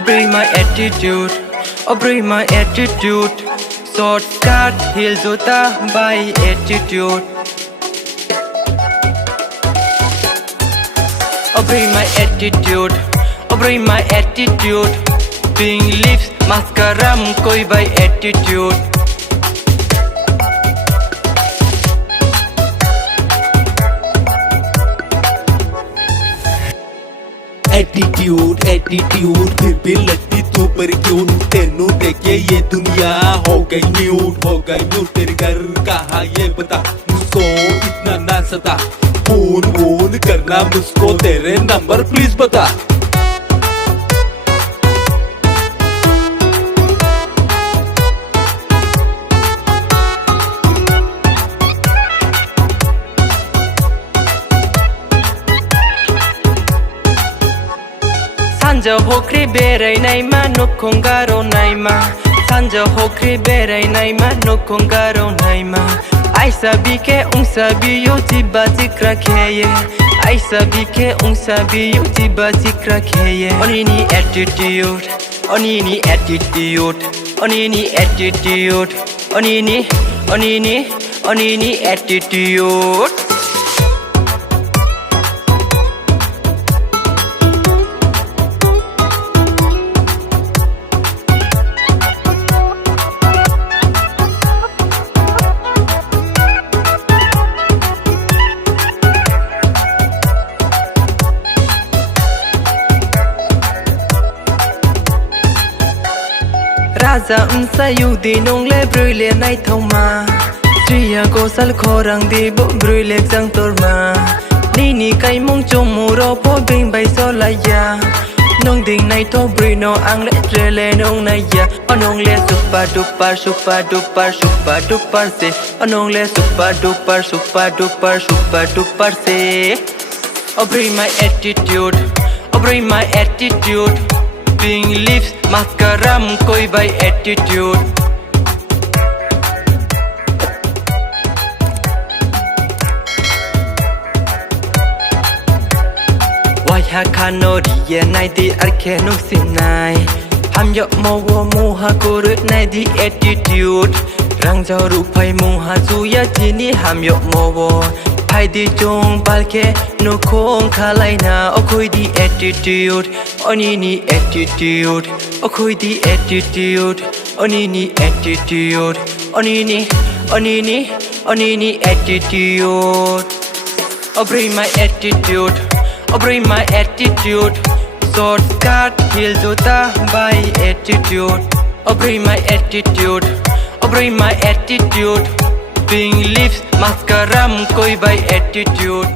bring my attitude, bring my attitude. Short skirt, heel jota by attitude. Bring my attitude, bring my attitude. Pink lips, mascara koi by attitude. Attitude attitude फिर भी लगती तू पर क्यों तेनू देखे ये दुनिया हो गई म्यूट तेरे घर कहाँ ये बता मुझको इतना ना सता फोन करना मुझको तेरे नंबर प्लीज बता Sanja hokri berai naima nukongaro naima. Sanja hokri berai naima nukongaro naima. Aisa bike unsabi yo tiba tikra keye. Aisa bike unsabi yo tiba tikra keye. Onini attitude, onini attitude, onini attitude, onini attitude. Raja unsa yudi nong le brule nai thoma. Triya ko sal khorang di bo brule jang torma. Ni kai mong chomu ro po bing bai so la ya. Nong ding nai tho brino ang le trele nong nai ya. Onong le super duper super duper super duper se. Onong le super duper super duper super duper se. Bring my attitude, bring my attitude. Pink lips, mascara koi by attitude. Why ha kanori ye nai di arke nuk sinai. Ham yo mo wo mu ha kuru nai di attitude. Rang jau ru pai mu ha zu ya jini ham yo mo wo. Pai di jong balke no kong khalai na okoi di attitude. Onini attitude, okoi di attitude. Onini attitude, onini attitude. Bring my attitude, bring my attitude. Short skirt, heel jota by attitude. Bring my attitude, bring my attitude. Pink lips, mascara koi by attitude.